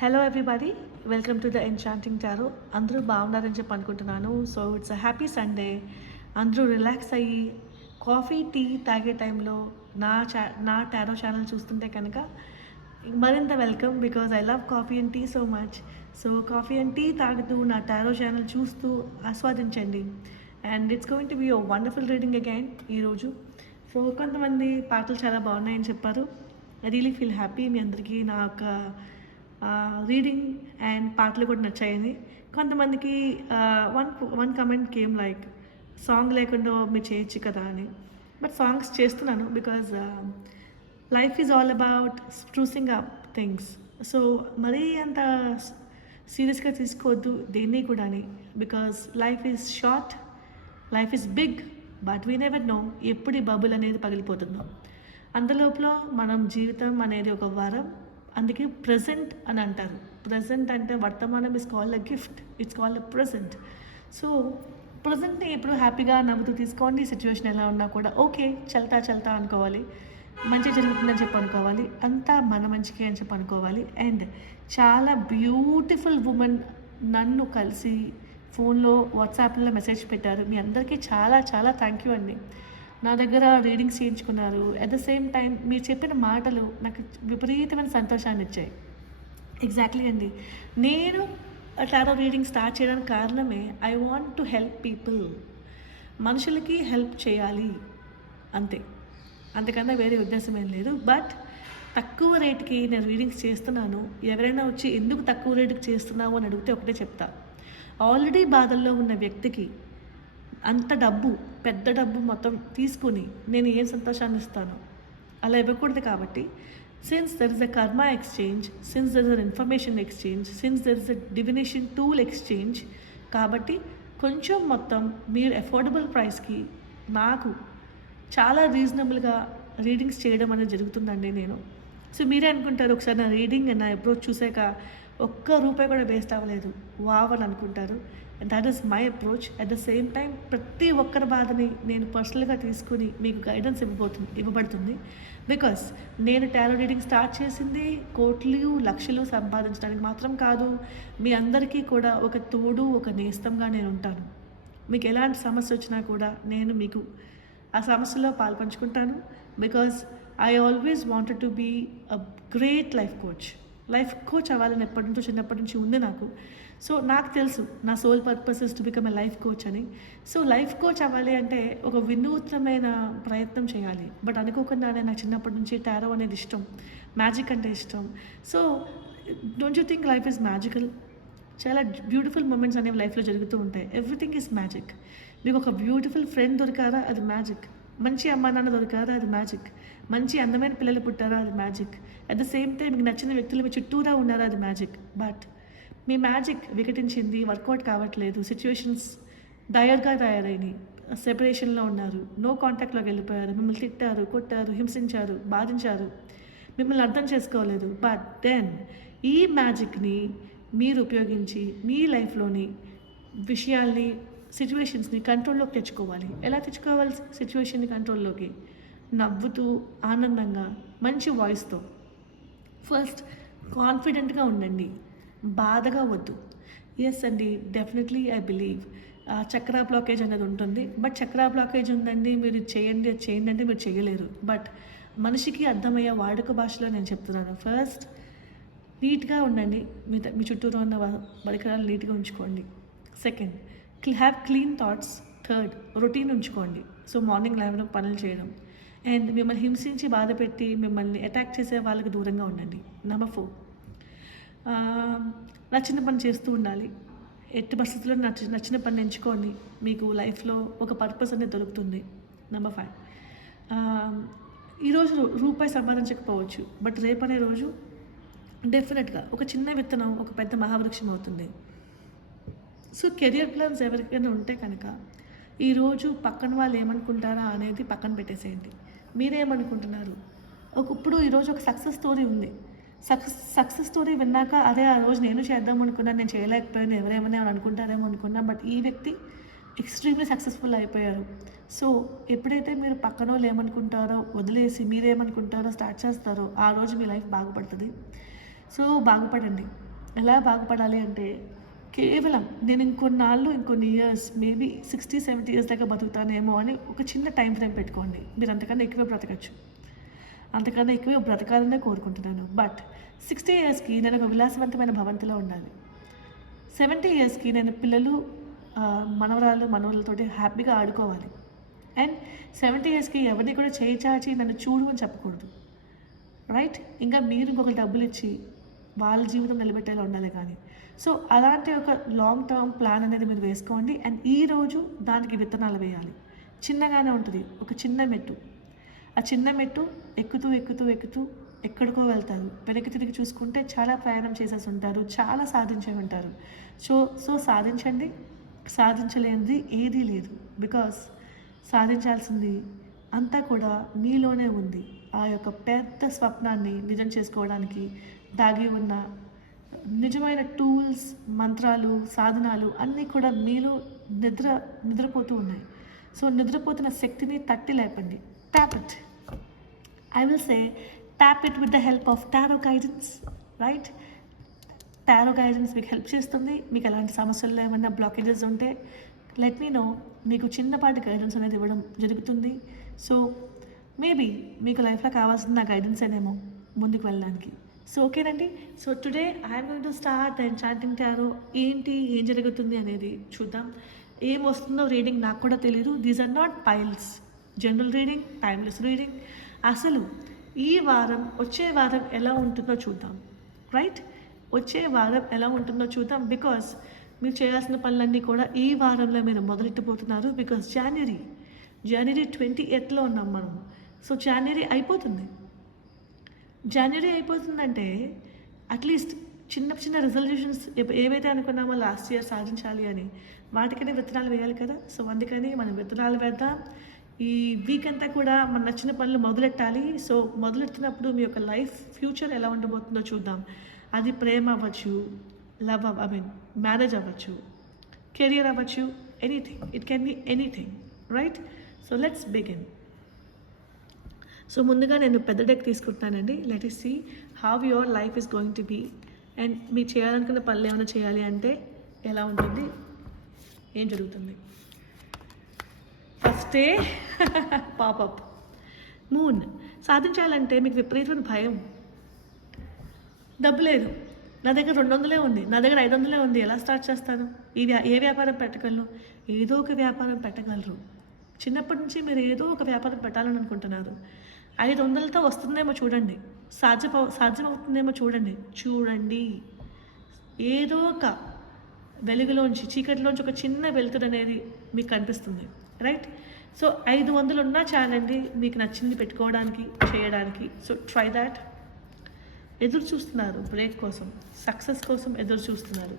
Hello everybody, welcome to the enchanting tarot. అందరూ బాగున్నారని చెప్పి అనుకుంటున్నాను. So it's a happy Sunday. అందరూ రిలాక్స్ అయ్యి కాఫీ టీ తాగే టైంలో నా టారో ఛానల్ చూస్తుంటే కనుక మరింత welcome, because I love coffee and tea so much. So coffee and tea తాగుతూ నా టారో ఛానల్ చూస్తూ ఆస్వాదించండి. And it's going to be a wonderful reading again ఈరోజు. సో కొంతమంది పాటలు చాలా బాగున్నాయని చెప్పారు. I really feel happy. మీ అందరికీ నా యొక్క రీడింగ్ అండ్ పాటలు కూడా నచ్చాయని. కొంతమందికి one comment came like song లేకుండా మీరు చేయొచ్చు కదా అని. బట్ సాంగ్స్ చేస్తున్నాను because life is all about sprucing up things. So మరీ అంత సీరియస్గా తీసుకోవద్దు దేన్ని కూడా, because life is short, life is big, but we never know ఎప్పుడు ఈ బబుల్ అనేది పగిలిపోతుందో. అందులోపల మనం జీవితం అనేది ఒక వరం, అందుకే ప్రజెంట్ అని అంటారు. ప్రజెంట్ అంటే వర్తమానం is called a gift, it's called a present. So ప్రజెంట్ని ఎప్పుడు హ్యాపీగా నవ్వుతూ తీసుకోండి. సిచ్యువేషన్ ఎలా ఉన్నా కూడా ఓకే, చల్తా అనుకోవాలి, మంచి జరుగుతుందని చెప్పి అనుకోవాలి, అంతా మన మంచికి అని చెప్పి అనుకోవాలి. అండ్ చాలా బ్యూటిఫుల్ ఉమెన్ నన్ను కలిసి ఫోన్లో వాట్సాప్లో మెసేజ్ పెట్టారు. మీ అందరికీ చాలా చాలా థ్యాంక్ యూ అండి. నా దగ్గర రీడింగ్స్ చేయించుకున్నారు. అట్ ద సేమ్ టైం మీరు చెప్పిన మాటలు నాకు విపరీతమైన సంతోషాన్ని ఇచ్చాయి. ఎగ్జాక్ట్లీ అండి, నేను టారో రీడింగ్ స్టార్ట్ చేయడానికి కారణమే I want to help people. మనుషులకి హెల్ప్ చేయాలి అంతే, అంతకన్నా వేరే ఉద్దేశం ఏం లేదు. బట్ తక్కువ రేటుకి నేను రీడింగ్స్ చేస్తున్నాను. ఎవరైనా వచ్చి ఎందుకు తక్కువ రేటుకి చేస్తున్నావు అని అడిగితే ఒకటే చెప్తా, ఆల్రెడీ బాధల్లో ఉన్న వ్యక్తికి అంత డబ్బు, పెద్ద డబ్బు మొత్తం తీసుకుని నేను ఏం సంతోషాన్ని ఇస్తాను? అలా ఇవ్వకూడదు. కాబట్టి since there is a karma exchange, since there is an information exchange, since there is a divination tool exchange, కాబట్టి కొంచెం మొత్తం మీరు అఫోర్డబుల్ ప్రైస్కి నాకు చాలా రీజనబుల్గా రీడింగ్స్ చేయడం అనేది జరుగుతుందండి నేను. సో మీరే అనుకుంటారు, ఒకసారి నా రీడింగ్ నా అప్రోచ్ చూసాక ఒక్క రూపాయి కూడా వేస్ట్ అవ్వలేదు, వావ్ అని అనుకుంటారు. And that is my approach. At the same time ప్రతి ఒక్కరి బాధని నేను పర్సనల్గా తీసుకుని మీకు గైడెన్స్ ఇవ్వబడుతుంది. బికాస్ నేను టారో రీడింగ్ స్టార్ట్ చేసింది కోట్లు లక్షలు సంపాదించడానికి మాత్రం కాదు. మీ అందరికీ కూడా ఒక తోడు, ఒక నేస్తంగా నేను ఉంటాను. మీకు ఎలాంటి సమస్య వచ్చినా కూడా నేను మీకు ఆ సమస్యలో పాల్పంచుకుంటాను. Because I always wanted to be a great life coach అవ్వాలని చిన్నప్పటి నుంచి ఉంది నాకు. సో నాకు తెలుసు నా soul purpose is to become a life coach అని. సో లైఫ్ కోచ్ అవ్వాలి అంటే ఒక వినూత్నమైన ప్రయత్నం చేయాలి. బట్ అనుకోకుండానే నాకు చిన్నప్పటి నుంచి టారో అనేది ఇష్టం, మ్యాజిక్ అంటే ఇష్టం. So don't you think life is magical? చాలా బ్యూటిఫుల్ మూమెంట్స్ అనేవి లైఫ్లో జరుగుతూ ఉంటాయి. Everything is magic. మీకు ఒక బ్యూటిఫుల్ ఫ్రెండ్ దొరికారా, అది మ్యాజిక్. మంచి అమ్మా నాన్న దొరికారా, అది మ్యాజిక్. మంచి అందమైన పిల్లలు పుట్టారా, అది magic. At the same time మీకు నచ్చిన వ్యక్తులు మీ చుట్టూరా ఉన్నారా, అది మ్యాజిక్. బట్ మీ మ్యాజిక్ వికటించింది, వర్కౌట్ కావట్లేదు, సిచ్యువేషన్స్ డయర్గా తయారైనవి, సెపరేషన్లో ఉన్నారు, నో కాంటాక్ట్లోకి వెళ్ళిపోయారు, మిమ్మల్ని తిట్టారు, కొట్టారు, హింసించారు, బాధించారు, మిమ్మల్ని అర్థం చేసుకోలేదు. బట్ దెన్ ఈ మ్యాజిక్ని మీరు ఉపయోగించి మీ లైఫ్లోని విషయాల్ని, సిచ్యువేషన్స్ని కంట్రోల్లోకి తెచ్చుకోవాలి. ఎలా తెచ్చుకోవాలి సిచ్యువేషన్ని కంట్రోల్లోకి? నవ్వుతూ, ఆనందంగా, మంచి వాయిస్తో. ఫస్ట్ కాన్ఫిడెంట్గా ఉండండి, బాధగా వద్దు. ఎస్ అండి, definitely I believe Chakra blockage అనేది ఉంటుంది. బట్ చక్రా బ్లాకేజ్ ఉందండి, మీరు అది చేయండి అంటే మీరు చేయలేరు. బట్ మనిషికి అర్థమయ్యే వాడుక భాషలో నేను చెప్తున్నాను. ఫస్ట్ నీట్గా ఉండండి, మీ చుట్టూరు ఉన్న పరికరాలు నీట్గా ఉంచుకోండి. Second, have clean thoughts. Third, routine ఉంచుకోండి. సో మార్నింగ్ లేవడం, పనులు చేయడం. అండ్ మిమ్మల్ని హింసించి బాధ పెట్టి మిమ్మల్ని అటాక్ చేసే వాళ్ళకి దూరంగా ఉండండి. నెంబర్ 4, నచ్చిన పని చేస్తూ ఉండాలి. ఎట్టి పరిస్థితుల్లో నచ్చిన పని ఎంచుకోండి, మీకు లైఫ్లో ఒక పర్పస్ అనేది దొరుకుతుంది. నెంబర్ 5, ఈరోజు రూపాయి సంపాదించకపోవచ్చు, బట్ రేపనే రోజు డెఫినెట్గా ఒక చిన్న విత్తనం ఒక పెద్ద మహావృక్షం అవుతుంది. సో కెరియర్ ప్లాన్స్ ఎవరికైనా ఉంటే కనుక ఈరోజు పక్కన వాళ్ళు ఏమనుకుంటారా అనేది పక్కన పెట్టేసేయండి. మీరేమనుకుంటున్నారు? ఇప్పుడు ఈరోజు ఒక సక్సెస్ స్టోరీ ఉంది. సక్సెస్ స్టోరీ విన్నాక అదే ఆ రోజు నేను చేద్దాం అనుకున్నాను, నేను చేయలేకపోయాను, ఎవరేమన్నా అనుకుంటారేమో అనుకున్నా. బట్ ఈ వ్యక్తి ఎక్స్ట్రీమ్లీ సక్సెస్ఫుల్ అయిపోయారు. సో ఎప్పుడైతే మీరు పక్కన వాళ్ళు ఏమనుకుంటారో వదిలేసి మీరేమనుకుంటారో స్టార్ట్ చేస్తారో ఆ రోజు మీ లైఫ్ బాగుపడుతుంది. సో బాగుపడండి. ఎలా బాగుపడాలి అంటే కేవలం నేను ఇంకొన్ని ఇయర్స్ మేబీ 60-70 ఇయర్స్ దాకా బతుకుతానేమో అని ఒక చిన్న టైం ఫ్రేమ్ పెట్టుకోండి. మీరు అంతకన్నా ఎక్కువే బ్రతకచ్చు, అంతకన్నా ఎక్కువే బ్రతకాలనే కోరుకుంటున్నాను. బట్ 60 ఇయర్స్కి నేను ఒక విలాసవంతమైన భవంతిలో ఉండాలి. 70 ఇయర్స్కి నేను పిల్లలు మనవరాలతోటి హ్యాపీగా ఆడుకోవాలి. అండ్ 70 ఇయర్స్కి ఎవరిని కూడా చేయి చాచి నన్ను చూడు అని చెప్పకూడదు, రైట్? ఇంకా మీరు ఇంకొక డబ్బులు ఇచ్చి వాళ్ళ జీవితం నిలబెట్టేలా ఉండాలి. కానీ సో అలాంటి ఒక లాంగ్ టర్మ్ ప్లాన్ అనేది మీరు వేసుకోండి. అండ్ ఈరోజు దానికి విత్తనాలు వేయాలి. చిన్నగానే ఉంటుంది, ఒక చిన్న మెట్టు. ఆ చిన్న మెట్టు ఎక్కుతూ ఎక్కుతూ ఎక్కుతూ ఎక్కడికో వెళ్తారు. వెనక్కి తిరిగి చూసుకుంటే చాలా ప్రయాణం చేసేసి ఉంటారు, చాలా సాధించే ఉంటారు. సో సాధించండి. సాధించలేనిది ఏదీ లేదు. బికాస్ సాధించాల్సింది అంతా కూడా మీలోనే ఉంది. ఆ యొక్క పెద్ద స్వప్నాన్ని నిజం చేసుకోవడానికి దాగి ఉన్న నిజమైన టూల్స్, మంత్రాలు, సాధనాలు అన్నీ కూడా మీలో నిద్రపోతూ ఉన్నాయి. సో నిద్రపోతున్న శక్తిని తట్టి లేపండి. Tap it. I will say tap it with the help of tarot guidance, right? Tarot guidance మీకు హెల్ప్ చేస్తుంది. మీకు ఎలాంటి సమస్యల్లో ఏమైనా బ్లాకేజెస్ ఉంటే లెట్ మీ నో. మీకు చిన్నపాటి గైడెన్స్ అనేది ఇవ్వడం జరుగుతుంది. సో మేబీ మీకు లైఫ్లో కావాల్సిన గైడెన్స్ ఏనేమో ముందుకు వెళ్ళడానికి. సో ఓకేనండి. So today I'm going to start the enchanting tarot. ఏం జరుగుతుంది అనేది చూద్దాం. ఏం వస్తుందో రీడింగ్ నాకు కూడా తెలియదు. These are not piles, general reading, timeless reading. అసలు ఈ వారం, వచ్చే వారం ఎలా ఉంటుందో చూద్దాం, రైట్? వచ్చే వారం ఎలా ఉంటుందో చూద్దాం. బికాస్ మీరు చేయాల్సిన పనులన్నీ కూడా ఈ వారంలో మీరు మొదలెట్టిపోతున్నారు. బికాస్ జనవరి 28లో ఉన్నాం మనం. సో జనవరి అయిపోతుందంటే అట్లీస్ట్ చిన్న రిజల్యూషన్స్ ఏవైతే అనుకున్నామో లాస్ట్ ఇయర్ సాధించాలి అని, వాటికనే విత్తనాలు వేయాలి కదా. సో అందుకని మనం విత్తనాలు వేద్దాం. ఈ వీక్ అంతా కూడా మన నచ్చిన పనులు మొదలెట్టాలి. సో మొదలెట్టినప్పుడు మీ యొక్క లైఫ్ ఫ్యూచర్ ఎలా ఉండబోతుందో చూద్దాం. అది ప్రేమ అవ్వచ్చు, మ్యారేజ్ అవ్వచ్చు, కెరియర్ అవ్వచ్చు, anything. It can be anything, right? So let's begin. So ముందుగా నేను పెద్ద డెక్ తీసుకుంటున్నానండి. Let us see how your life is going to be. And మీరు చేయాలనుకున్న పనులు ఏమైనా చేయాలి అంటే ఎలా ఉంటుంది, ఏం జరుగుతుంది. ఫస్టే పాపప్ మూన్. సాధించాలంటే మీకు విపరీతమైన భయం. డబ్బు లేదు, నా దగ్గర 200 ఉంది, నా దగ్గర 500 ఉంది, ఎలా స్టార్ట్ చేస్తాను? ఏ వ్యాపారం పెట్టగలను? ఏదో ఒక వ్యాపారం పెట్టగలరు. చిన్నప్పటి నుంచి మీరు ఏదో ఒక వ్యాపారం పెట్టాలని అనుకుంటున్నారు. 500తో వస్తుందేమో చూడండి, సాధ్యమవుతుందేమో చూడండి. ఏదో ఒక వెలుగులోంచి, చీకటిలోంచి ఒక చిన్న వెలుతురు అనేది మీకు కనిపిస్తుంది, రైట్? సో 500 ఉన్నా చాలండి మీకు నచ్చింది పెట్టుకోవడానికి, చేయడానికి. So try that. ఎదురు చూస్తున్నారు బ్రేక్ కోసం, సక్సెస్ కోసం ఎదురు చూస్తున్నారు.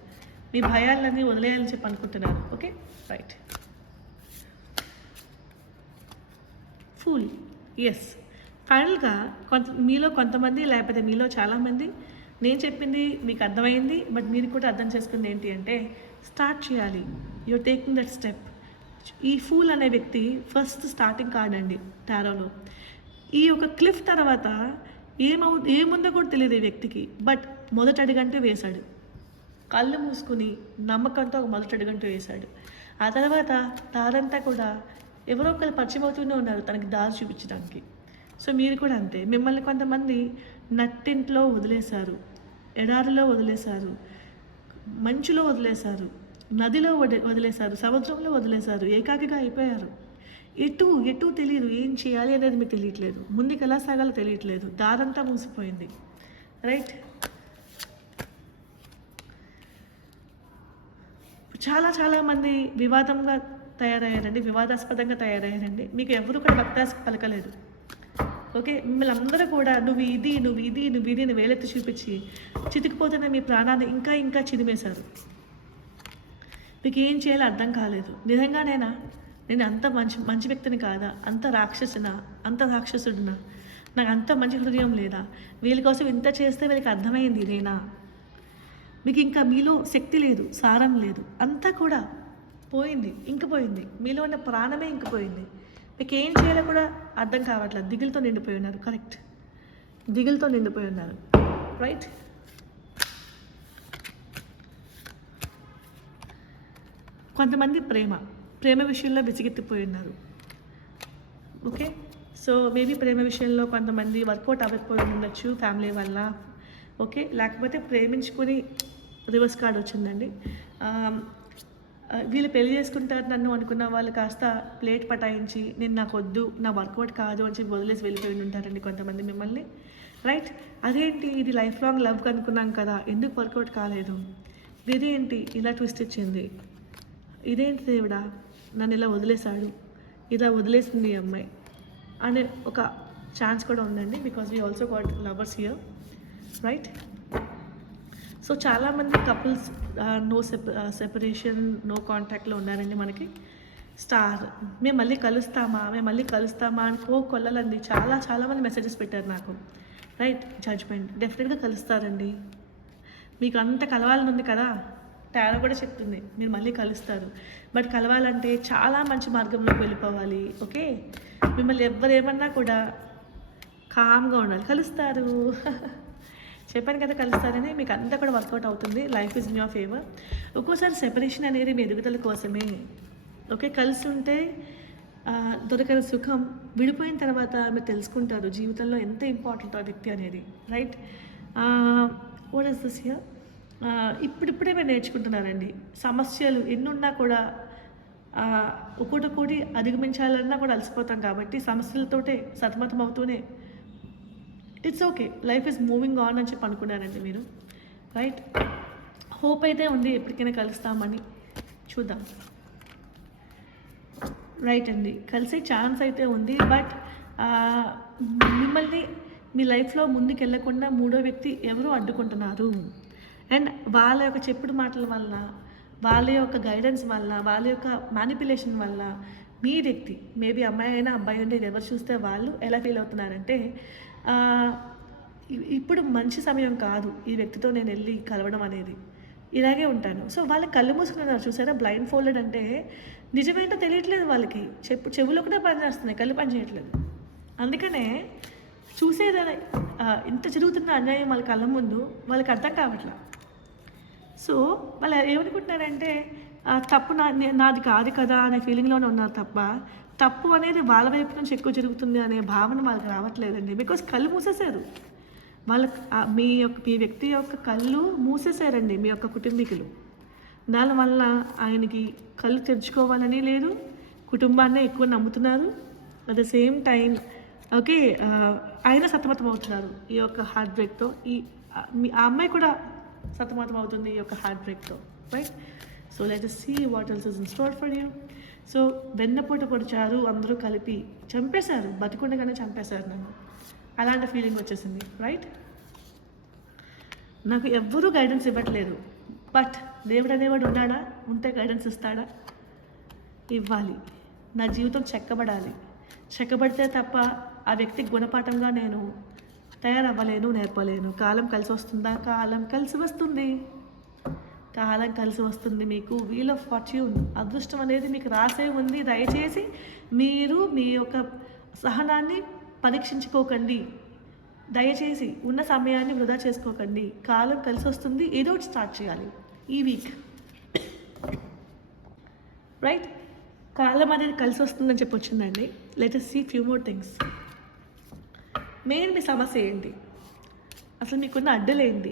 మీ భయాలన్నీ వదిలేయాలని చెప్పి అనుకుంటున్నారు. Okay, right. ఫూల్. ఎస్, ఫైనల్గా మీలో కొంతమంది, లేకపోతే మీలో చాలామంది నేను చెప్పింది మీకు అర్థమైంది. బట్ మీరు కూడా అర్థం చేసుకుంది ఏంటి అంటే స్టార్ట్ చేయాలి. You're taking that step. ఈ ఫూల్ అనే వ్యక్తి ఫస్ట్ స్టార్టింగ్ కార్డ్ అండి టారోలో. ఈ యొక్క క్లిఫ్ తర్వాత ఏముందో కూడా తెలియదు ఈ వ్యక్తికి. బట్ మొదటి అడుగంటూ వేశాడు. కళ్ళు మూసుకుని నమ్మకంతో ఒక మొదటి అడుగంటూ వేశాడు. ఆ తర్వాత దారంతా కూడా ఎవరో ఒకరు పరిచయం అవుతూనే ఉన్నారు తనకి దారి చూపించడానికి. సో మీరు కూడా అంతే. మిమ్మల్ని కొంతమంది నట్టింట్లో వదిలేశారు, ఎడారిలో వదిలేశారు, మంచులో వదిలేశారు, నదిలో వదిలేశారు, సముద్రంలో వదిలేశారు. ఏకాకిగా అయిపోయారు. ఎటు తెలియదు. ఏం చేయాలి అనేది మీకు తెలియట్లేదు. ముందుకు ఎలా సాగాలో తెలియట్లేదు. దారంతా మూసిపోయింది, రైట్? చాలామంది వివాదాస్పదంగా తయారయ్యారండి. మీకు ఎవరు కూడా వక్తాసు పలకలేదు. ఓకే, మిమ్మల్ని అందరూ కూడా నువ్వు ఇది వేలెత్తి చూపించి చితికిపోతున్న మీ ప్రాణాన్ని ఇంకా చిదిమేశారు. మీకు ఏం చేయాలో అర్థం కాలేదు. నిజంగానేనా నేను అంత మంచి వ్యక్తిని కాదా? అంత రాక్షసుడినా? నాకు అంత మంచి హృదయం లేదా? వీళ్ళ కోసం ఇంత చేస్తే వీళ్ళకి అర్థమైంది నేనా? మీకు ఇంకా మీలో శక్తి లేదు, సారం లేదు, అంతా కూడా పోయింది, ఇంకిపోయింది. మీలో ఉన్న ప్రాణమే ఇంకిపోయింది. మీకు ఏం చేయాలో కూడా అర్థం కావట్లేదు. దిగులుతో నిండిపోయి ఉన్నారు. కరెక్ట్, దిగులుతో నిండిపోయి ఉన్నారు, రైట్? కొంతమంది ప్రేమ విషయంలో విసిగెత్తిపోయి ఉన్నారు. ఓకే, సో మేబీ ప్రేమ విషయంలో కొంతమంది వర్కౌట్ అవ్వకపోయి ఉండొచ్చు ఫ్యామిలీ వల్ల. ఓకే, లేకపోతే ప్రేమించుకుని రివర్స్ కార్డ్ వచ్చిందండి. వీళ్ళు పెళ్లి చేసుకుంటారు నన్ను అనుకున్న వాళ్ళు కాస్త ప్లేట్ పటాయించి నేను నాకు వద్దు, నా వర్కౌట్ కాదు అని చెప్పి వదిలేసి వెళ్ళిపోయి ఉంటారండి కొంతమంది మిమ్మల్ని. రైట్, అదేంటి ఇది లైఫ్ లాంగ్ లవ్ అనుకున్నాం కదా, ఎందుకు వర్కౌట్ కాలేదు, ఇదేంటి ఇలా ట్విస్ట్ ఇచ్చింది, ఇదేంటి దేవుడా నన్ను ఇలా వదిలేశాడు, ఇలా వదిలేసింది ఈ అమ్మాయి అనే ఒక ఛాన్స్ కూడా ఉందండి. Because we also got lovers here. Right, so చాలామంది కపుల్స్ నో సెపరేషన్ నో కాంటాక్ట్లో ఉన్నారండి మనకి. స్టార్, మేము మళ్ళీ కలుస్తామా అని కొల్లలండి. చాలామంది మెసేజెస్ పెట్టారు నాకు. రైట్, జడ్జ్మెంట్, డెఫినెట్గా కలుస్తారండి. మీకు అంత కలవాలని ఉంది కదా, టారో కూడా చెప్తుంది మీరు మళ్ళీ కలుస్తారు. బట్ కలవాలంటే చాలా మంచి మార్గంలోకి వెళ్ళిపోవాలి. ఓకే, మిమ్మల్ని ఎవరేమన్నా కూడా కామ్గా ఉండాలి. కలుస్తారు చెప్పాను కదా కలుస్తారని, మీకు అంతా కూడా వర్కౌట్ అవుతుంది. Life is in your favour. ఒక్కోసారి సెపరేషన్ అనేది మీ ఎదుగుదల కోసమే. ఓకే, కలిసి ఉంటే దొరకని సుఖం విడిపోయిన తర్వాత మీరు తెలుసుకుంటారు జీవితంలో ఎంత ఇంపార్టెంట్ ఆ వ్యక్తి అనేది. Right, what is this here? ఇప్పుడిప్పుడే మీరు నేర్చుకుంటున్నారండి. సమస్యలు ఎన్నున్నా కూడా ఒక్కొక్కటి అధిగమించాలన్నా కూడా అలసిపోతాం కాబట్టి సమస్యలతోటే సతమతం అవుతూనే it's okay, life is moving on అని చెప్పి అనుకున్నారండి మీరు. రైట్, హోప్ అయితే ఉంది ఎప్పటికైనా కలుస్తామని. చూద్దాం. రైట్ అండి, కలిసే ఛాన్స్ అయితే ఉంది. బట్ మిమ్మల్ని మీ లైఫ్లో ముందుకు వెళ్ళకుండా మూడో వ్యక్తి ఎవరు అడ్డుకుంటున్నారు. అండ్ వాళ్ళ యొక్క చెప్పుడు మాటల వల్ల, వాళ్ళ యొక్క గైడెన్స్ వల్ల, వాళ్ళ యొక్క మ్యానిపులేషన్ వల్ల మీ వ్యక్తి, మేబీ అమ్మాయి అయినా అబ్బాయి ఉంటే ఎవరు చూస్తే వాళ్ళు ఎలా ఫీల్ అవుతున్నారంటే ఇప్పుడు మంచి సమయం కాదు ఈ వ్యక్తితో నేను వెళ్ళి కలవడం అనేది, ఇలాగే ఉంటాను. సో వాళ్ళకి కళ్ళు మూసుకున్నారు చూసారా, బ్లైండ్ ఫోల్డెడ్ అంటే నిజమేంటో తెలియట్లేదు వాళ్ళకి. చెవులు కూడా పనిచేస్తున్నాయి, కళ్ళు పని చేయట్లేదు. అందుకనే చూసేదని ఇంత జరుగుతున్న అన్యాయం వాళ్ళ కళ్ళ ముందు వాళ్ళకి అర్థం కావట్లేదు. సో వాళ్ళు ఏమనుకుంటున్నారంటే తప్పు నాది కాదు కదా అనే ఫీలింగ్లోనే ఉన్నారు తప్ప తప్పు అనేది వాళ్ళ వైపు నుంచి ఎక్కువ జరుగుతుంది అనే భావన వాళ్ళకి రావట్లేదండి. బికాజ్ కళ్ళు మూసేశారు వాళ్ళకి. మీ వ్యక్తి యొక్క కళ్ళు మూసేశారండి మీ యొక్క కుటుంబీకులు. దానివల్ల ఆయనకి కళ్ళు తెరుచుకోవాలని లేదు, కుటుంబాన్నే ఎక్కువ నమ్ముతున్నారు. At the same time okay ఆయన సతమతం అవుతున్నారు ఈ యొక్క హార్ట్ బ్రేక్తో. ఆ అమ్మాయి కూడా సతమతం అవుతుంది ఈ యొక్క హార్ట్ బ్రేక్తో. Right, so let us see what else is in store for you. సో వెన్నపూట పొడిచారు, అందరూ కలిపి చంపేశారు, బతికుండగానే చంపేశారు నన్ను, అలాంటి ఫీలింగ్ వచ్చేసింది. రైట్, నాకు ఎవ్వరూ గైడెన్స్ ఇవ్వట్లేదు. బట్ దేవుడు అనేవాడు ఉన్నాడా, ఉంటే గైడెన్స్ ఇస్తాడా? ఇవ్వాలి. నా జీవితం చెక్కబడాలి. చెక్కబడితే తప్ప ఆ వ్యక్తికి గుణపాఠంగా నేను తయారవ్వలేను, నేర్పలేను. కాలం కలిసి వస్తుందా? కాలం కలిసి వస్తుంది. కాలం కలిసి వస్తుంది. మీకు వీల్ ఆఫ్ ఫార్చ్యూన్, అదృష్టం అనేది మీకు రాసే ఉంది. దయచేసి మీరు మీ యొక్క సహనాన్ని పరీక్షించుకోకండి. దయచేసి ఉన్న సమయాన్ని వృధా చేసుకోకండి. కాలం కలిసి వస్తుంది. ఏదో ఒకటి స్టార్ట్ చేయాలి ఈ వీక్. రైట్, కాలం అనేది కలిసి వస్తుందని చెప్పి వచ్చిందండి. Let us see few more things. Main మీ సమస్య ఏంటి, అసలు మీకున్న అడ్డులు ఏంటి,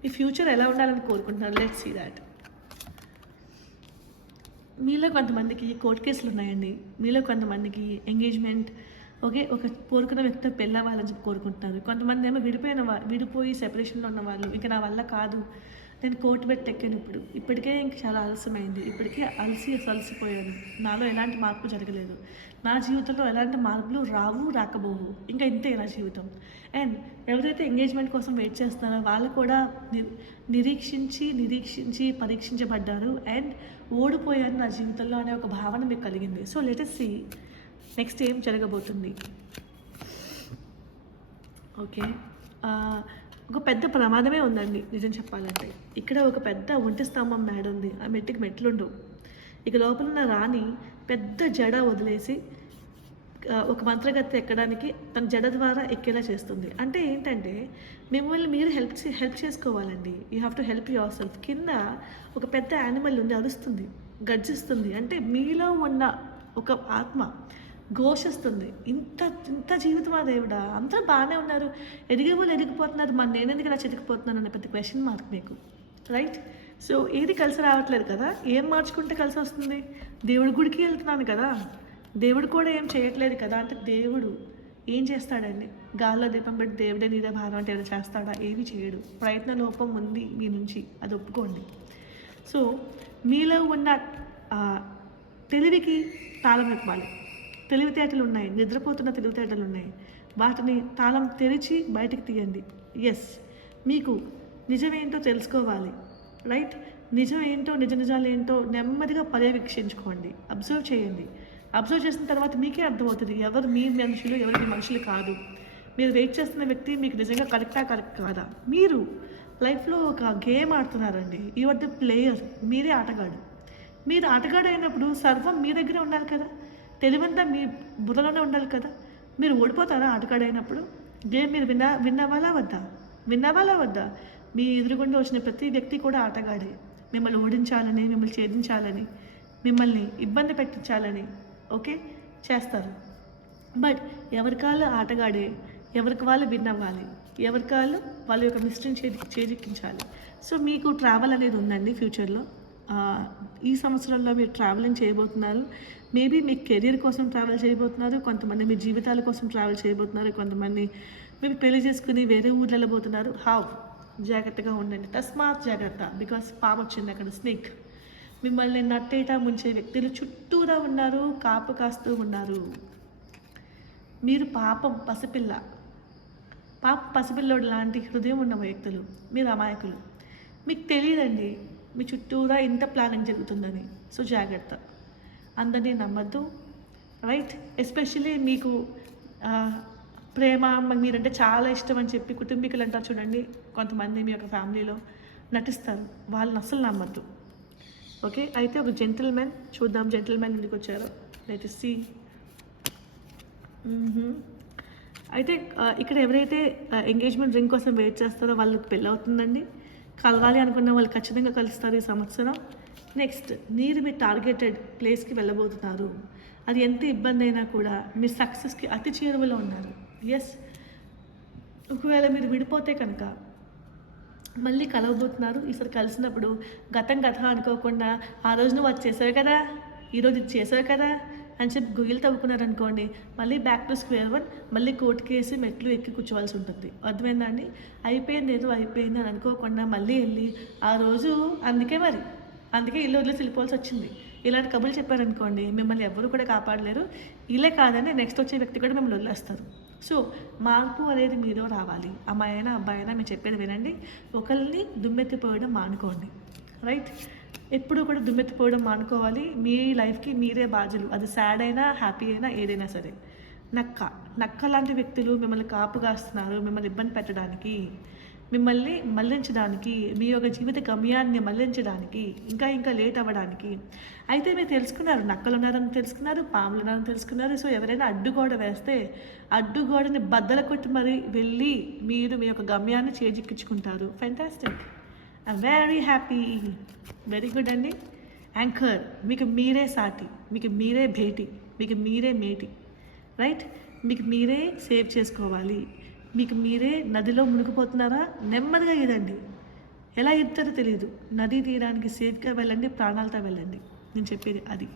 మీ ఫ్యూచర్ ఎలా ఉండాలని కోరుకుంటున్నారు? Let's see that. మీలో కొంతమందికి కోర్టు కేసులు ఉన్నాయండి. మీలో కొంతమందికి ఎంగేజ్మెంట్, ఓకే, ఒక కోరుకున్న వ్యక్తితో పెళ్ళవ్వాలని చెప్పి కోరుకుంటున్నారు. కొంతమంది ఏమో విడిపోయి సెపరేషన్లో ఉన్న వాళ్ళు, ఇంకా నా వల్ల కాదు, నేను కోర్టు పెట్టి ఎక్కాను, ఇప్పటికే ఇంక చాలా ఆలస్యమైంది, ఇప్పటికే అలసిపోయాను, నాలో ఎలాంటి మార్పు జరగలేదు, నా జీవితంలో ఎలాంటి మార్పులు రాకబోవు, ఇంకా ఇంతే నా జీవితం. అండ్ ఎవరైతే ఎంగేజ్మెంట్ కోసం వెయిట్ చేస్తున్నారో వాళ్ళు కూడా నిరీక్షించి పరీక్షించబడ్డారు అండ్ ఓడిపోయారు నా జీవితంలో అనే ఒక భావన మీకు కలిగింది. So let us see next ఏం జరగబోతుంది. ఓకే, ఒక పెద్ద ప్రమాదమే ఉందండి నిజం చెప్పాలంటే. ఇక్కడ ఒక పెద్ద ఒంటి స్తంభం మేడ ఉంది, ఆ మెట్టుకి మెట్లుండవు. ఇక లోపల ఉన్న రాణి పెద్ద జడ వదిలేసి ఒక మంత్రగత్తె ఎక్కడానికి తన జడ ద్వారా ఎక్కేలా చేస్తుంది. అంటే ఏంటంటే మిమ్మల్ని మీరు హెల్ప్ చేసుకోవాలండి. You have to help your self. కింద ఒక పెద్ద యానిమల్ ఉంది, అరుస్తుంది. గర్జిస్తుంది. అంటే మీలో ఉన్న ఒక ఆత్మ ఘోషిస్తుంది. ఇంత ఇంత జీవితమా దేవుడా! అందరూ బానే ఉన్నారు. ఎదిగే వాళ్ళు ఎదిగిపోతున్నారు. మరి నేనెందుకు ఇలా చితికిపోతున్నాను అనే పెద్ద క్వెషన్ మార్క్ మీకు. రైట్? సో ఏది కలిసి రావట్లేదు కదా! ఏం మార్చుకుంటే కలిసొస్తుంది? దేవుడి గుడికి వెళ్తున్నాను కదా! దేవుడు కూడా ఏం చేయట్లేదు కదా! అంటే దేవుడు ఏం చేస్తాడండి? గాల్లో దీపం పెట్టి దేవుడే నీదే భారం అంటే ఏదో చేస్తాడా? ఏమీ చేయడు. ప్రయత్న లోపం ఉంది మీ నుంచి. అది ఒప్పుకోండి. సో మీలో ఉన్న తెలివికి తాళం ఇవ్వాలి. తెలివితేటలు ఉన్నాయి, నిద్రపోతున్న తెలివితేటలు ఉన్నాయి. వాటిని తాళం తెరిచి బయటికి తీయండి. ఎస్, మీకు నిజమేంటో తెలుసుకోవాలి. రైట్? నిజం ఏంటో, నిజాలు ఏంటో నెమ్మదిగా పర్యవేక్షించుకోండి. అబ్జర్వ్ చేయండి. అబ్జర్వ్ చేసిన తర్వాత మీకే అర్థమవుతుంది ఎవరు మీ మనుషులు, ఎవరు మీ మనుషులు కాదు. మీరు వెయిట్ చేస్తున్న వ్యక్తి మీకు నిజంగా కరెక్ట్ కాదా. మీరు లైఫ్లో ఒక గేమ్ ఆడుతున్నారండి. You are the player. మీరే ఆటగాడు. మీరు ఆటగాడు అయినప్పుడు సర్వం మీ దగ్గరే ఉండాలి కదా. తెలివంతా మీ బుర్రలోనే ఉండాలి కదా. మీరు ఓడిపోతారా ఆటగాడు అయినప్పుడు? గేమ్ మీరు విన్నావాలా వద్దా? మీ ఎదురుగుండా వచ్చిన ప్రతి వ్యక్తి కూడా ఆటగాడే. మిమ్మల్ని ఓడించాలని, మిమ్మల్ని ఛేదించాలని, మిమ్మల్ని ఇబ్బంది పెట్టించాలని ఓకే చేస్తారు. బట్ ఎవరికాళ్ళు ఆటగాడే, ఎవరికి వాళ్ళు విన్ అవ్వాలి, ఎవరికాళ్ళు వాళ్ళ యొక్క మిస్టరీని చేజిక్కించాలి. సో మీకు ట్రావెల్ అనేది ఉందండి ఫ్యూచర్లో. ఈ సంవత్సరంలో మీరు ట్రావెలింగ్ చేయబోతున్నారు. మేబీ మీ కెరీర్ కోసం ట్రావెల్ చేయబోతున్నారు, కొంతమంది మీ జీవితాల కోసం ట్రావెల్ చేయబోతున్నారు, కొంతమంది మీరు పెళ్లి చేసుకుని వేరే ఊర్లు వెళ్ళబోతున్నారు. జాగ్రత్తగా ఉండండి. తస్మాత్ జాగ్రత్త. బికాస్ పాము వచ్చింది అక్కడ, స్నేక్. మిమ్మల్ని నట్టేటా ముంచే వ్యక్తులు చుట్టూరా ఉన్నారు, కాపు కాస్తూ ఉన్నారు. మీరు పసిపిల్లోడు లాంటి హృదయం ఉన్న వ్యక్తులు. మీరు అమాయకులు. మీకు తెలియదండి మీ చుట్టూరా ఇంత ప్లానింగ్ జరుగుతుందని. సో జాగ్రత్త. అందరినీ నమ్మద్దు. రైట్? ఎస్పెషలీ మీకు ప్రేమ మీరంటే చాలా ఇష్టం అని చెప్పి కుటుంబీకులు అంటారు చూడండి, కొంతమంది మీ యొక్క ఫ్యామిలీలో నటిస్తారు. వాళ్ళని అస్సలు నమ్మద్దు. ఓకే? అయితే ఒక జెంటిల్మెన్ చూద్దాం. జెంటిల్మెన్ ఎందుకు వచ్చారో లెట్ us see. అయితే ఇక్కడ ఎవరైతే ఎంగేజ్మెంట్ రింగ్ కోసం వెయిట్ చేస్తారో వాళ్ళకి పెళ్ళి అవుతుందండి. కలవాలి అనుకున్న వాళ్ళు ఖచ్చితంగా కలుస్తారు ఈ సంవత్సరం. నెక్స్ట్, మీరు మీ టార్గెటెడ్ ప్లేస్కి వెళ్ళబోతున్నారు. అది ఎంత ఇబ్బంది అయినా కూడా మీ సక్సెస్కి అతి చేరువలో ఉన్నారు. ఎస్, ఒకవేళ మీరు విడిపోతే కనుక మళ్ళీ కలవబోతున్నారు. ఈసారి కలిసినప్పుడు గతం అనుకోకుండా ఆ రోజు నువ్వు అది చేసావు కదా, ఈరోజు ఇది చేసావు కదా అని చెప్పి గొయ్యలు తవ్వుకున్నారనుకోండి, మళ్ళీ బ్యాక్ టు స్క్వేర్ వన్, మళ్ళీ కోర్టు కేసి మెట్లు ఎక్కి కూర్చోవాల్సి ఉంటుంది. అర్థమైందండి? అయిపోయింది అని అనుకోకుండా మళ్ళీ వెళ్ళి ఆ రోజు అందుకే ఇల్లు వదిలేసి వెళ్ళిపోవాల్సి వచ్చింది. ఇలాంటి కబుర్లు చెప్పారనుకోండి, మిమ్మల్ని ఎవరు కూడా కాపాడలేరు. ఇలే కాదని నెక్స్ట్ వచ్చే వ్యక్తి కూడా మిమ్మల్ని వదిలేస్తారు. సో మార్పు అనేది మీలో రావాలి. అమ్మాయి అయినా అబ్బాయి అయినా మీరు చెప్పేది వినండి. ఒకరిని దుమ్మెత్తిపోయడం మానుకోండి. రైట్? ఎప్పుడు కూడా దుమ్మెత్తిపోవడం మానుకోవాలి. మీ లైఫ్కి మీరే బాధ్యులు. అది సాడ్ అయినా హ్యాపీ అయినా ఏదైనా సరే. నక్క లాంటి వ్యక్తులు మిమ్మల్ని కాపు కాస్తున్నారు, మిమ్మల్ని ఇబ్బంది పెట్టడానికి, మిమ్మల్ని మళ్లించడానికి, మీ యొక్క జీవిత గమ్యాన్ని మళ్లించడానికి, ఇంకా లేట్ అవ్వడానికి. అయితే మీరు తెలుసుకున్నారు, నక్కలు ఉన్నారని తెలుసుకున్నారు, పాములు ఉన్నారని తెలుసుకున్నారు. సో ఎవరైనా అడ్డుగోడ వేస్తే అడ్డుగోడని బద్దల కొట్టి మరి వెళ్ళి మీరు మీ యొక్క గమ్యాన్ని చేజిక్కించుకుంటారు. Fantastic. I'm very happy. Very good అండి. యాంకర్, మీకు మీరే సాటి, మీకు మీరే భేటీ, మీకు మీరే మేటి. రైట్? మీకు మీరే సేవ్ చేసుకోవాలి. మీకు మీరే నదిలో మునిగిపోతున్నారా? నెమ్మదిగా ఈదండి. ఎలా ఈదుతారో తెలియదు. నది తీయడానికి సేఫ్గా వెళ్ళండి, ప్రాణాలతో వెళ్ళండి. నేను చెప్పేది అది.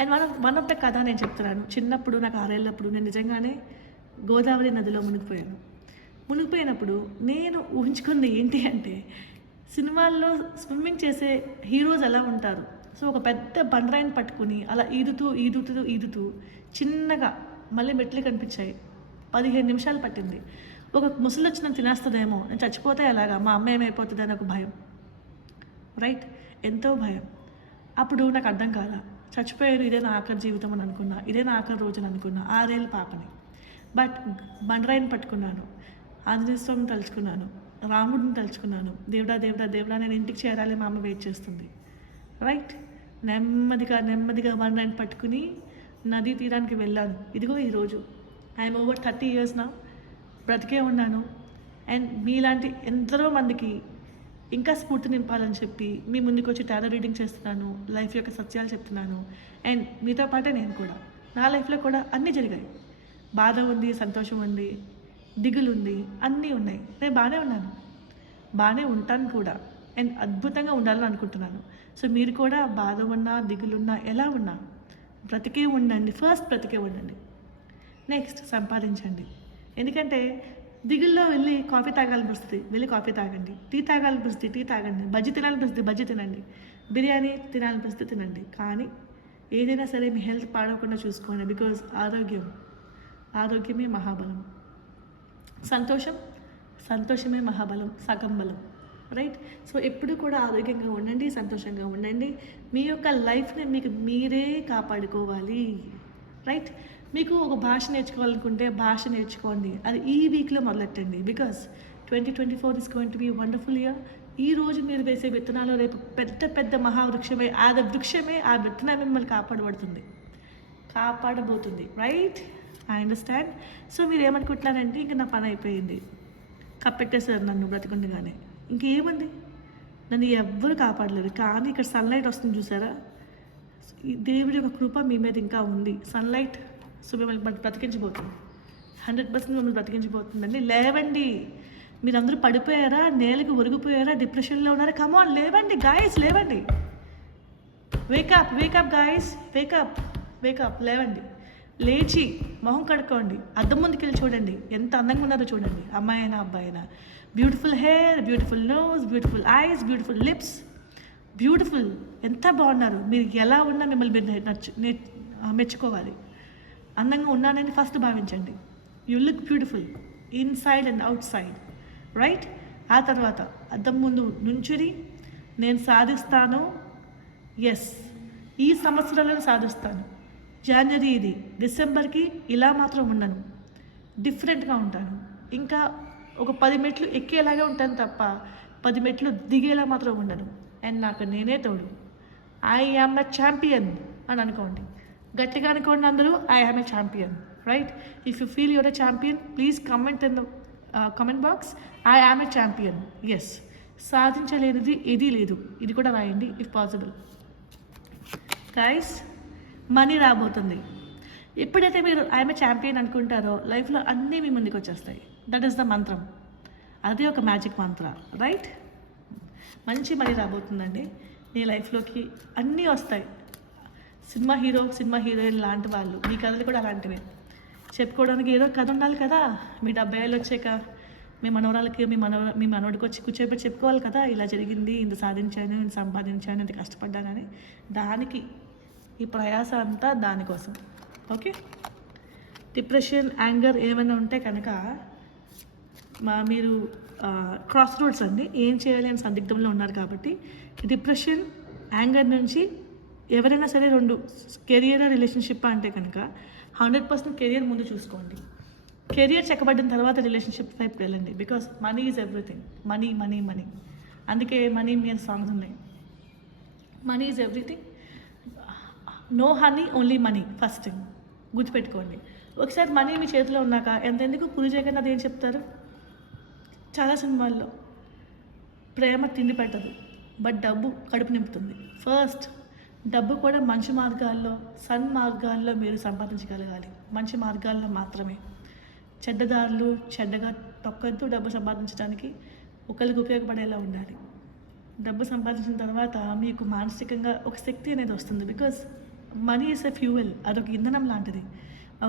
అండ్ వన్ ఆఫ్ ద కథ నేను చెప్తున్నాను. చిన్నప్పుడు నాకు 6 ఏళ్ళప్పుడు నేను నిజంగానే గోదావరి నదిలో మునిగిపోయినప్పుడు నేను ఊహించుకుంది ఏంటి అంటే, సినిమాల్లో స్విమ్మింగ్ చేసే హీరోస్ ఎలా ఉంటారు. సో ఒక పెద్ద బండరాయిని పట్టుకుని అలా ఈదుతూ చిన్నగా మళ్ళీ మెట్లు కనిపించాయి. 15 నిమిషాలు పట్టింది. ఒక ముసలి వచ్చి నన్ను తినేస్తుందేమో, నేను చచ్చిపోతే ఎలాగా, మా అమ్మ ఏమైపోతుంది అని ఒక భయం. రైట్? ఎంతో భయం. అప్పుడు నాకు అర్థం కాదా, చచ్చిపోయారు, ఇదే నా ఆఖరి జీవితం అని అనుకున్నా, ఇదే నా ఆఖరి రోజు అని అనుకున్నా, 6 ఏళ్ళ పాపని. బట్ బండరాయిని పట్టుకున్నాను, ఆంజనేయ స్వామిని తలుచుకున్నాను, రాముడిని తలుచుకున్నాను. దేవుడా నేను ఇంటికి చేరాలి, మా అమ్మ వెయిట్ చేస్తుంది. రైట్? నెమ్మదిగా బండరాయిని పట్టుకుని నదీ తీరానికి వెళ్ళాను. ఇదిగో ఈరోజు ఐఎమ్ ఓవర్ 30 years నా బ్రతికే ఉన్నాను. అండ్ మీలాంటి ఎంతో మందికి ఇంకా స్ఫూర్తి నింపాలని చెప్పి మీ ముందుకు వచ్చి టారో రీడింగ్ చేస్తున్నాను, లైఫ్ యొక్క సత్యాలు చెప్తున్నాను. అండ్ మీతో పాటే నేను కూడా నా లైఫ్లో కూడా అన్నీ జరిగాయి. బాధ ఉంది, సంతోషం ఉంది, దిగులు ఉంది, అన్నీ ఉన్నాయి. నేను బాగానే ఉన్నాను, బాగానే ఉంటాను కూడా, అండ్ అద్భుతంగా ఉండాలని అనుకుంటున్నాను. సో మీరు కూడా బాధ ఉన్నా, దిగులున్నా, ఎలా ఉన్నా బ్రతికే ఉండండి. ఫస్ట్ బ్రతికే ఉండండి, నెక్స్ట్ సంపాదించండి. ఎందుకంటే దిగుల్లో వెళ్ళి కాఫీ తాగాలనిపిస్తుంది, వెళ్ళి కాఫీ తాగండి. టీ తాగాలనిపిస్తుంది, టీ తాగండి. బజ్జీ తినాలనిపిస్తుంది, బజ్జీ తినండి. బిర్యానీ తినాలనిపిస్తుంది, తినండి. కానీ ఏదైనా సరే మీ హెల్త్ పాడవకుండా చూసుకోండి. బికాజ్ ఆరోగ్యమే మహాబలం. సంతోషమే మహాబలం, సగం బలం. రైట్? సో ఎప్పుడు కూడా ఆరోగ్యంగా ఉండండి, సంతోషంగా ఉండండి. మీ యొక్క లైఫ్ని మీకు మీరే కాపాడుకోవాలి. రైట్? మీకు ఒక భాష నేర్చుకోవాలనుకుంటే భాష నేర్చుకోండి. అది ఈ వీక్లో మొదలెట్టండి. Because 2024 is going to be wonderful year. ఈ రోజు మీరు వేసే విత్తనాలు రేపు పెద్ద పెద్ద మహావృక్షమే. ఆ వృక్షమే, ఆ విత్తనం మిమ్మల్ని కాపాడబోతుంది. రైట్? I understand. సో మీరు ఏమనుకుంటున్నారంటే ఇంకా నా పని అయిపోయింది, కప్పెట్టేశారు నన్ను బ్రతికుండగానే, ఇంకేముంది, నన్ను ఎవ్వరు కాపాడలేరు. కానీ ఇక్కడ సన్లైట్ వస్తుంది చూసారా, దేవుడి యొక్క కృప మీ మీద ఇంకా ఉంది. సన్లైట్ సో మిమ్మల్ని బ్రతికించబోతుంది, 100% మిమ్మల్ని బ్రతికించబోతుందండి. లేవండి. మీరందరూ పడిపోయారా, నేలకు ఒరిగిపోయారా, డిప్రెషన్లో ఉన్నారా? కమాన్, లేవండి గాయస్, లేవండి. వేకప్ గాయస్, వేకప్, లేవండి. లేచి మొహం కడుక్కోండి, అద్దం ముందుకు వెళ్ళి చూడండి, ఎంత అందంగా ఉన్నారో చూడండి. అమ్మాయి అయినా అబ్బాయి అయినా. Beautiful hair, beautiful nose, beautiful eyes, beautiful lips, beautiful. ఎంత బాగున్నారు. మీరు ఎలా ఉన్నా మిమ్మల్ని మీరు మెచ్చుకోవాలి. అందంగా ఉన్నానని ఫస్ట్ భావించండి. You look beautiful inside and out side. Right? ఆ తర్వాత అద్దం ముందు నుంచుని నేను సాధిస్తాను, ఎస్ ఈ సంవత్సరాలను సాధిస్తాను, జనవరి ఇది, డిసెంబర్కి ఇలా మాత్రం ఉండను, డిఫరెంట్గా ఉంటాను, ఇంకా ఒక 10 మెట్లు ఎక్కేలాగా ఉంటాను తప్ప 10 మెట్లు దిగేలా మాత్రం ఉండను. అండ్ నాకు నేనే తోడు. ఐ యామ్ ఎ ఛాంపియన్ అని అనుకోండి. గట్టిగా అనుకోండి అందరూ, I am a champion. Right? If you feel your a champion, please comment in the comment box, I am a champion. Yes, సాధించలేనిది ఏదీ లేదు. ఇది కూడా రాయండి ఇఫ్ పాసిబుల్. గైస్, మనీ రాబోతుంది. ఎప్పుడైతే మీరు ఐఎమ్ ఏ ఛాంపియన్ అనుకుంటారో లైఫ్లో అన్నీ మీ ముందుకు వచ్చేస్తాయి. దట్ ఈస్ ద మంత్రం. అది ఒక మ్యాజిక్ మంత్ర. రైట్? మంచి మనీ రాబోతుందండి మీ లైఫ్లోకి. అన్నీ వస్తాయి. సినిమా హీరోయిన్ లాంటి వాళ్ళు, మీ కథలు కూడా అలాంటివే. చెప్పుకోవడానికి ఏదో కథ ఉండాలి కదా. మీ 70 ఏళ్ళు వచ్చాక మీ మనవరాలకి మీ మనవడికి వచ్చి కూర్చోబెట్టి చెప్పుకోవాలి కదా, ఇలా జరిగింది, ఇంత సాధించాను, ఇంత సంపాదించాను, ఇంత కష్టపడ్డానని. దానికి ఈ ప్రయాస అంతా దానికోసం. ఓకే? డిప్రెషన్, యాంగర్ ఏమైనా ఉంటే కనుక మీరు క్రాస్ రోడ్స్ అండి, ఏం చేయాలి అని సందిగ్ధంలో ఉన్నారు కాబట్టి డిప్రెషన్, యాంగర్ నుంచి ఎవరైనా సరే 2 కెరియర్, రిలేషన్షిప్ అంటే కనుక 100% కెరియర్ ముందు చూసుకోండి. కెరియర్ చెక్కబడిన తర్వాత రిలేషన్షిప్ వైపు వెళ్ళండి. Because money is everything. Money. అందుకే మనీ మీద సాంగ్స్ ఉన్నాయి. Money is everything, no honey, only money. First thing గుర్తుపెట్టుకోండి. ఒకసారి మనీ మీ చేతిలో ఉన్నాక ఎంతెందుకు పూజ చేయకుండా అదేం చెప్తారు చాలా సినిమాల్లో. ప్రేమ తిండి పెట్టదు, బట్ డబ్బు కడుపు నింపుతుంది. ఫస్ట్ డబ్బు కూడా మంచి మార్గాల్లో, సన్మార్గాల్లో మీరు సంపాదించగలగాలి. మంచి మార్గాల్లో మాత్రమే. చెడ్డదారులు చెడ్డగా తొక్కద్దు. డబ్బు సంపాదించడానికి ఒకరికి ఉపయోగపడేలా ఉండాలి. డబ్బు సంపాదించిన తర్వాత మీకు మానసికంగా ఒక శక్తి అనేది వస్తుంది. Because money is a fuel. అదొక ఇంధనం లాంటిది,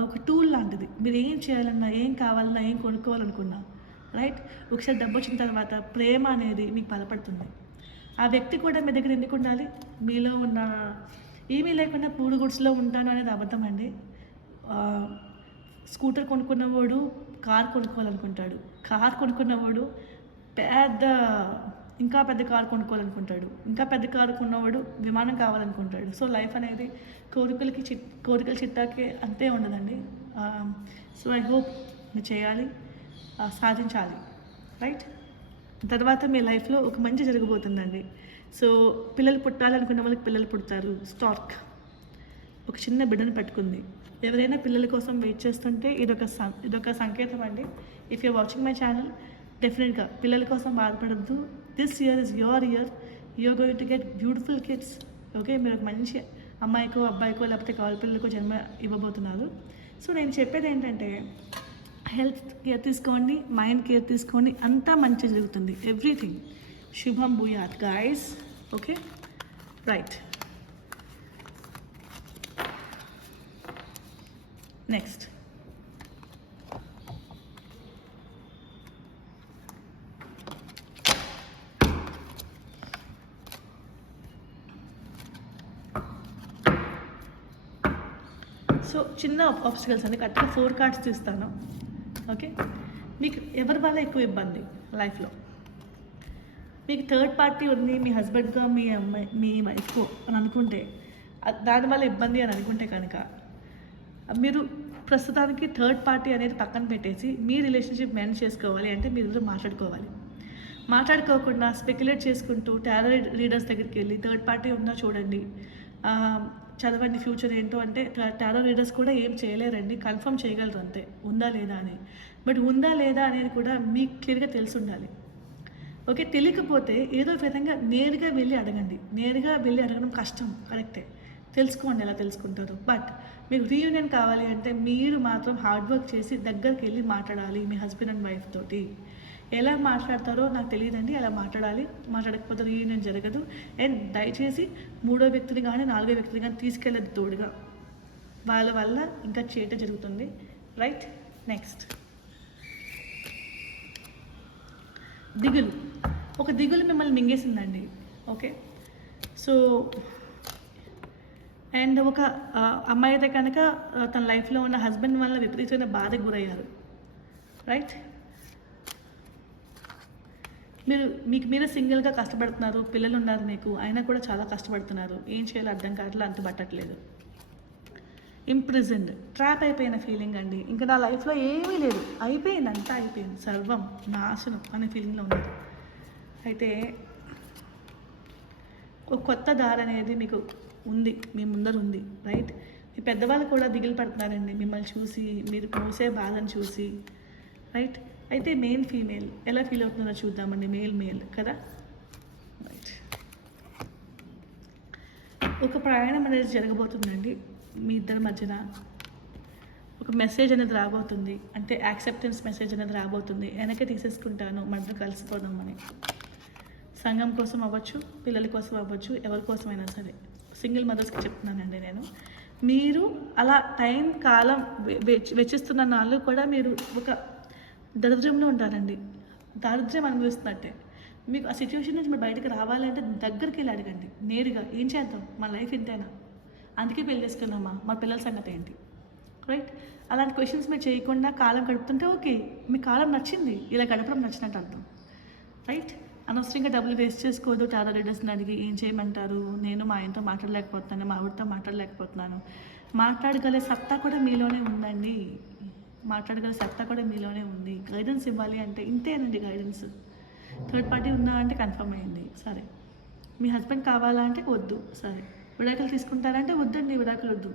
ఒక టూల్ లాంటిది. మీరు ఏం చేయాలన్నా, ఏం కావాలన్నా, ఏం కొనుక్కోవాలనుకున్నా, రైట్? ఒకసారి డబ్బు వచ్చిన తర్వాత ప్రేమ అనేది మీకు బలపడుతుంది. ఆ వ్యక్తి కూడా మీ దగ్గర ఎందుకు ఉండాలి? మీలో ఉన్న ఏమీ లేకుండా పూడు గుడ్స్లో ఉంటాను అనేది అబద్ధం అండి. స్కూటర్ కొనుక్కున్నవాడు కార్ కొనుక్కోవాలనుకుంటాడు, కార్ కొనుక్కున్నవాడు ఇంకా పెద్ద కారు కొనుక్కోవాలనుకుంటాడు, ఇంకా పెద్ద కారు కొన్నవాడు విమానం కావాలనుకుంటాడు. సో లైఫ్ అనేది కోరికల చిట్టాకే అంతే ఉండదండి. సో ఐ హోప్ మీరు చేయాలి, సాధించాలి. రైట్? తర్వాత మీ లైఫ్లో ఒక మంచి జరగబోతుందండి. సో పిల్లలు పుట్టాలనుకున్న వాళ్ళకి పిల్లలు పుడతారు. స్టార్క్ ఒక చిన్న బిడ్డను పెట్టుకుంది. ఎవరైనా పిల్లల కోసం వెయిట్ చేస్తుంటే ఇదొక సంకేతం అండి. If you watching my channel, డెఫినెట్గా పిల్లల కోసం బాధపడద్దు. This year is your year. You're going to get beautiful kids. Okay, మీరు ఒక మంచి అమ్మాయికో అబ్బాయికో లేకపోతే కాల్పిల్లకో జన్మ ఇవ్వబోతున్నారు. సో నేను చెప్పేది ఏంటంటే హెల్త్ కేర్ తీసుకోండి, మైండ్ కేర్ తీసుకోండి, అంతా మంచి జరుగుతుంది. ఎవ్రీథింగ్ శుభం భూయాత్ guys. Okay, right. Next so చిన్న ఆబ్స్టికల్స్ అండి, కరెక్ట్గా 4 కార్డ్స్ తీస్తాను. ఓకే, మీకు ఎవరి వల్ల ఎక్కువ ఇబ్బంది లైఫ్లో? మీకు థర్డ్ పార్టీ ఉంది, మీ హస్బెండ్గా, మీ అమ్మాయి, మీ వైఫ్కో అని అనుకుంటే, దానివల్ల ఇబ్బంది అని అనుకుంటే కనుక మీరు ప్రస్తుతానికి థర్డ్ పార్టీ అనేది పక్కన పెట్టేసి మీ రిలేషన్షిప్ మేనేజ్ చేసుకోవాలి అంటే మీరు మాట్లాడుకోవాలి. మాట్లాడుకోకుండా స్పెక్యులేట్ చేసుకుంటూ టారో రీడర్స్ దగ్గరికి వెళ్ళి థర్డ్ పార్టీ ఉందా చూడండి, చదవండి ఫ్యూచర్ ఏంటో అంటే టారో రీడర్స్ కూడా ఏం చేయలేరండి, కన్ఫర్మ్ చేయగలరు అంతే ఉందా లేదా అని. బట్ ఉందా లేదా అనేది కూడా మీకు క్లియర్గా తెలిసి ఉండాలి. ఓకే, తెలియకపోతే ఏదో విధంగా నేరుగా వెళ్ళి అడగండి. నేరుగా వెళ్ళి అడగడం కష్టం, కరెక్టే, తెలుసుకోండి ఎలా తెలుసుకుంటారు. బట్ మీకు రీయూనియన్ కావాలి అంటే మీరు మాత్రం హార్డ్ వర్క్ చేసి దగ్గరికి వెళ్ళి మాట్లాడాలి మీ హస్బెండ్ అండ్ వైఫ్ తోటి. ఎలా మాట్లాడతారో నాకు తెలియదండి, అలా మాట్లాడాలి. మాట్లాడకపోతే రీయూనియన్ జరగదు. అండ్ దయచేసి 3వ వ్యక్తిని కానీ 4వ వ్యక్తిని కానీ తీసుకెళ్ళదు తోడుగా, వాళ్ళ వల్ల ఇంకా చేట జరుగుతుంది. రైట్, నెక్స్ట్ దిగులు. ఒక దిగులు మిమ్మల్ని మింగేసిందండి. ఓకే, సో అండ్ ఒక అమ్మాయి అయితే కనుక తన లైఫ్లో ఉన్న హస్బెండ్ వల్ల విపరీతమైన బాధకు గురయ్యారు. రైట్, మీకు మీరే సింగిల్గా కష్టపడుతున్నారు, పిల్లలు ఉన్నారు మీకు, అయినా కూడా చాలా కష్టపడుతున్నారు. ఏం చేయాలో అర్థం కావట్లేదు, అంత పట్టట్లేదు. ఇంప్రిజన్డ్, ట్రాప్ అయిపోయిన ఫీలింగ్ అండి. ఇంకా నా లైఫ్లో ఏమీ లేదు, అయిపోయింది, అంతా అయిపోయింది, సర్వం నాశనం అనే ఫీలింగ్లో ఉన్నారు. అయితే ఒక కొత్త దారి అనేది మీకు ఉంది, మీ ముందర ఉంది. రైట్, మీ పెద్దవాళ్ళు కూడా దిగులు పడుతున్నారండి మిమ్మల్ని చూసి, మీరు మోసే బాధను చూసి. రైట్, అయితే మెయిన్ ఫీమేల్ ఎలా ఫీల్ అవుతుందో చూద్దామండి. మేల్ కదా. రైట్, ఒక ప్రయాణం అనేది జరగబోతుందండి మీ ఇద్దరి మధ్యన. ఒక మెసేజ్ అనేది రాబోతుంది, అంటే యాక్సెప్టెన్స్ మెసేజ్ అనేది రాబోతుంది. వెనక్కి తీసేసుకుంటాను, మన కలిసిపోదామని. సంఘం కోసం అవ్వచ్చు, పిల్లల కోసం అవ్వచ్చు, ఎవరి కోసమైనా సరే, సింగిల్ మదర్స్కి చెప్తున్నానండి నేను. మీరు అలా టైం కాలం వెచ్చిస్తున్న నాళ్ళు కూడా మీరు ఒక దరిద్రంలో ఉంటారండి. దారిద్ర్యం అనుభవిస్తున్నట్టే. మీకు ఆ సిచ్యువేషన్ నుంచి మీరు బయటకు రావాలంటే దగ్గరికి వెళ్ళి అడగండి నేరుగా. ఏం చేద్దాం, మా లైఫ్ ఇంతేనా, అందుకే పెళ్లి చేసుకున్నామా, మా పిల్లల సంగతి ఏంటి? రైట్, అలాంటి క్వశ్చన్స్ మీరు చేయకుండా కాలం గడుపుతుంటే ఓకే, మీ కాలం నచ్చింది, ఇలా గడపడం నచ్చినట్టు అర్థం. రైట్, అనవసరంగా డబ్బులు వేస్ట్ చేసుకోవద్దు. టారో రీడర్స్ని అడిగి ఏం చేయమంటారు, నేను మా ఆయనతో మాట్లాడలేకపోతున్నాను, మా ఆవిడతో మాట్లాడలేకపోతున్నాను. మాట్లాడగలే సత్తా కూడా మీలోనే ఉందండి, మాట్లాడగల సత్తా కూడా మీలోనే ఉంది. గైడెన్స్ ఇవ్వాలి అంటే ఇంతేనండి గైడెన్స్. థర్డ్ పార్టీ ఉందా అంటే కన్ఫర్మ్ అయ్యింది, సరే. మీ హస్బెండ్ కావాలా అంటే వద్దు, సరే. విడాకులు తీసుకుంటారంటే వద్దండి, విడాకులు వద్దు.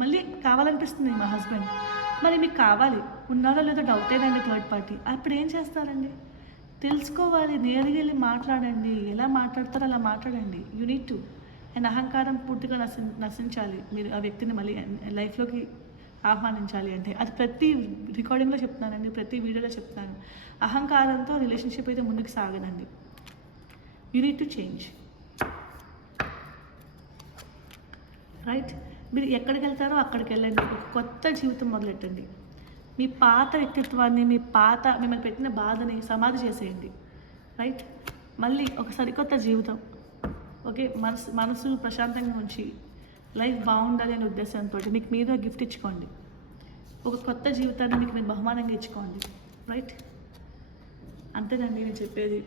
మళ్ళీ కావాలనిపిస్తుంది మా హస్బెండ్, మరి మీకు కావాలి, ఉన్నారో లేదో డౌటేనండి థర్డ్ పార్టీ. అప్పుడు ఏం చేస్తారండి? తెలుసుకోవాలి, నేరుగా వెళ్ళి మాట్లాడండి. ఎలా మాట్లాడతారో అలా మాట్లాడండి. You need to. అండ్ అహంకారం పూర్తిగా నశించాలి. మీరు ఆ వ్యక్తిని మళ్ళీ లైఫ్లోకి ఆహ్వానించాలి అంటే. అది ప్రతి రికార్డింగ్లో చెప్తున్నానండి, ప్రతి వీడియోలో చెప్తున్నాను. అహంకారంతో రిలేషన్షిప్ అయితే ముందుకు సాగదండి. You need to change. Right, మీరు ఎక్కడికి వెళ్తారో అక్కడికి వెళ్ళండి. ఒక కొత్త జీవితం మొదలెట్టండి. మీ పాత వ్యక్తిత్వాన్ని, మిమ్మల్ని పెట్టిన బాధని సమాధి చేసేయండి. రైట్, మళ్ళీ ఒక సరికొత్త జీవితం. ఓకే, మనసు ప్రశాంతంగా ఉంచి లైఫ్ బాగుండాలి అనే ఉద్దేశంతో మీకు మీద గిఫ్ట్ ఇచ్చుకోండి. ఒక కొత్త జీవితాన్ని మీకు మీరు బహుమానంగా ఇచ్చుకోండి. రైట్, అంతేనండి నేను చెప్పేది.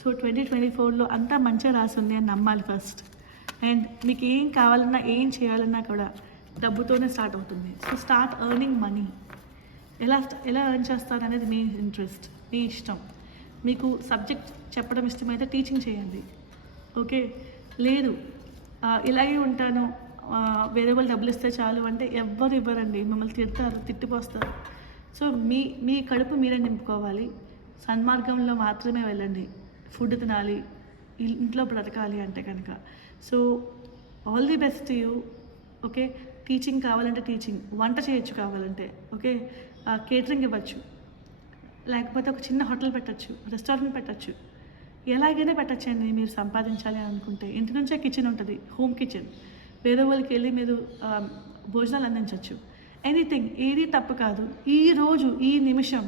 సో 2024లో అంతా మంచిగా రాసింది అని నమ్మాలి ఫస్ట్. అండ్ మీకు ఏం కావాలన్నా, ఏం చేయాలన్నా కూడా డబ్బుతోనే స్టార్ట్ అవుతుంది. So start earning money. ఎలా ఎర్న్ చేస్తారు అనేది మీ ఇంట్రెస్ట్, మీ ఇష్టం. మీకు సబ్జెక్ట్ చెప్పడం ఇష్టమైతే టీచింగ్ చేయండి. ఓకే, లేదు ఇలాగే ఉంటాను, వేరే వాళ్ళు డబ్బులు ఇస్తే చాలు అంటే ఎవ్వరు ఇవ్వరండి, మిమ్మల్ని తిడతారు, తిట్టిపోస్తారు. సో మీ కడుపు మీరే నింపుకోవాలి. సన్మార్గంలో మాత్రమే వెళ్ళండి. ఫుడ్ తినాలి, ఇంట్లో బ్రతకాలి అంటే కనుక. So all the best to you. Okay, teaching కావాలంటే టీచింగ్, వంట చేయొచ్చు కావాలంటే, ఓకే, కేటరింగ్ ఇవ్వచ్చు, లేకపోతే ఒక చిన్న హోటల్ పెట్టచ్చు, రెస్టారెంట్ పెట్టచ్చు, ఎలాగైనా పెట్టచ్చండి. మీరు సంపాదించాలి అని అనుకుంటే ఇంటి నుంచే కిచెన్ ఉంటుంది, హోమ్ కిచెన్. వేరే వాళ్ళకి వెళ్ళి మీరు భోజనాలు అందించవచ్చు. ఎనీథింగ్, ఏది తప్పు కాదు. ఈరోజు ఈ నిమిషం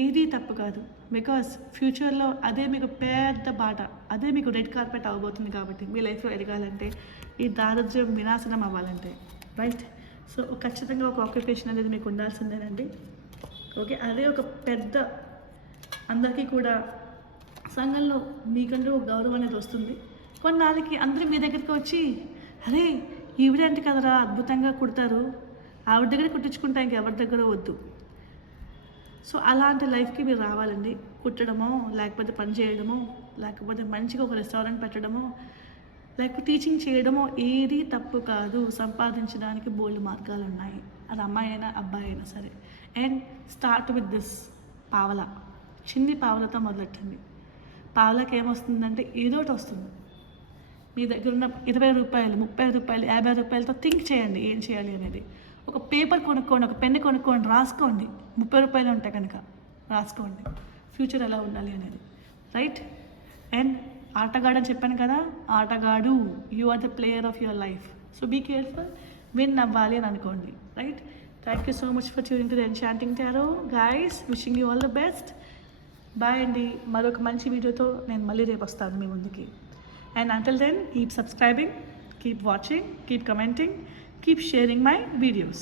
ఏది తప్పు కాదు. బికాస్ ఫ్యూచర్లో అదే మీకు పెద్ద బాట, అదే మీకు రెడ్ కార్పెట్ అవ్వబోతుంది. కాబట్టి మీ లైఫ్లో ఎదగాలంటే, ఈ దారిద్ర్యం వినాశనం అవ్వాలంటే, రైట్? సో ఖచ్చితంగా ఒక ఆక్యుపేషన్ అనేది మీకు ఉండాల్సిందేనండి. ఓకే, అదే ఒక పెద్ద అందరికీ కూడా సంఘంలో మీకంటూ ఒక గౌరవం అనేది వస్తుంది. కొన్నాళ్ళకి అందరూ మీ దగ్గరికి వచ్చి, అరే ఈవిడంటే కదరా అద్భుతంగా కుడతారు, ఆవిడ దగ్గర కుట్టించుకుంటా, ఇంకెవరి దగ్గర వద్దు. సో అలాంటి లైఫ్కి మీరు రావాలండి. కుట్టడమో, లేకపోతే పని చేయడమో, లేకపోతే మంచిగా ఒక రెస్టారెంట్ పెట్టడమో, లేకపోతే టీచింగ్ చేయడమో ఏది తప్పు కాదు. సంపాదించడానికి బోల్డ్ మార్గాలు ఉన్నాయి, అది అమ్మాయి అయినా అబ్బాయి అయినా సరే. అండ్ స్టార్ట్ విత్ దిస్ పావల, చిన్ని పావలతో మొదలెట్టండి. పావలకి ఏమొస్తుందంటే ఏదో ఒకటి వస్తుంది. మీ దగ్గర ఉన్న 20 రూపాయలు, 30 రూపాయలు, 50 రూపాయలతో థింక్ చేయండి ఏం చేయాలి అనేది. ఒక పేపర్ కొనుక్కోండి, ఒక పెన్ను కొనుక్కోండి, రాసుకోండి. 30 రూపాయలు ఉంటాయి కనుక రాసుకోండి, ఫ్యూచర్ ఎలా ఉండాలి అనేది, రైట్? అండ్ ఆటగాడు అని చెప్పాను కదా, ఆటగాడు, you are the player of your life. So be careful, win అవ్వాలి అని అనుకోండి, right? Thank you so much for tuning to the enchanting tarot guys. Wishing you all the best. Bye అండి. మరొక మంచి వీడియోతో నేను మళ్ళీ రేపు వస్తాను మీ ముందుకి. And until then, keep subscribing, keep watching, keep commenting, keep sharing my videos.